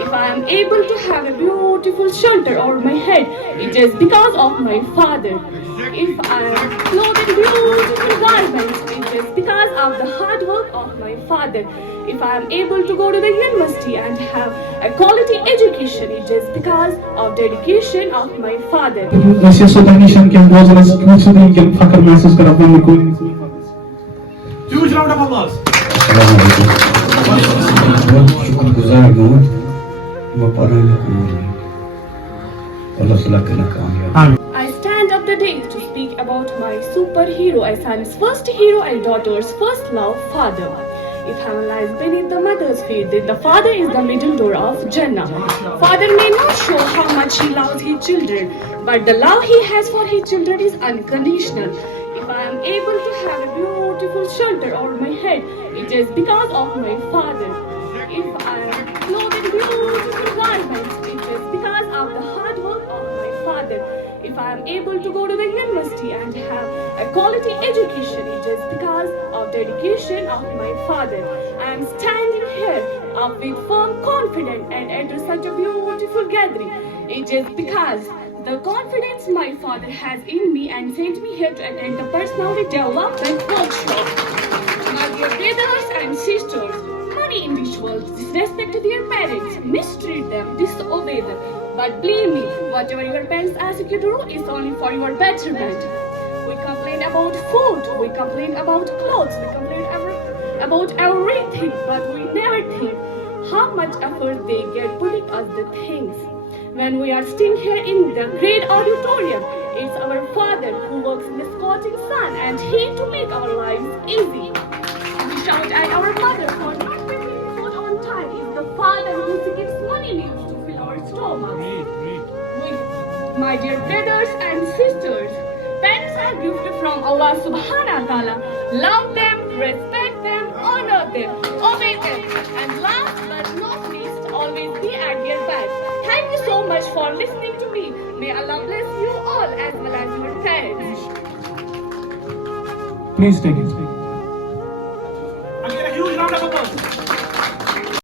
If I am able to have a beautiful shelter over my head, it is because of my father. If I am clothed in beautiful garments, it is because of the hard work of my father. If I am able to go to the university and have a quality education, it is because of dedication of my father. Huge round of applause. शुक्रगुजार हूँ मैं पढ़ने लिखूँ अल्लाह ताला के नाम I stand up today to speak about my superhero, a son's first hero and daughter's first love, father. If heaven lies beneath the mother's feet, then the father is the middle door of Jannah. Father may not show how much he loves his children, but the love he has for his children is unconditional. If I am able to have a beautiful shelter over my head, it is because of my father. If I am clothed in beautiful garments, it is because of the hard work of my father. If I am able to go to the university and have a quality education, it is because of dedication of my father. I am standing here up with firm confidence and enter such a beautiful gathering. It is because the confidence my father has in me and sent me here to attend the personality development workshop. My dear brothers and sisters, many individuals disrespect their parents, mistreat them, disobey them. But believe me, whatever your parents ask you to do is only for your betterment. We complain about food, we complain about clothes, we complain about everything, but we never think how much effort they get putting us the things. When we are sitting here in the great auditorium, it's our Father who works in the scorching sun and He to make our lives easy. We shout at our mother for not bringing food on time. It's the Father who gives money leaves to fill our stomachs. My dear brothers and sisters, parents are gifted from Allah subhanahu wa ta'ala. Love them, respect them, honor them, obey them, and last but not least, always be at their back. Thank you so much for listening to me. May Allah bless you all as well as your parents. Please take it.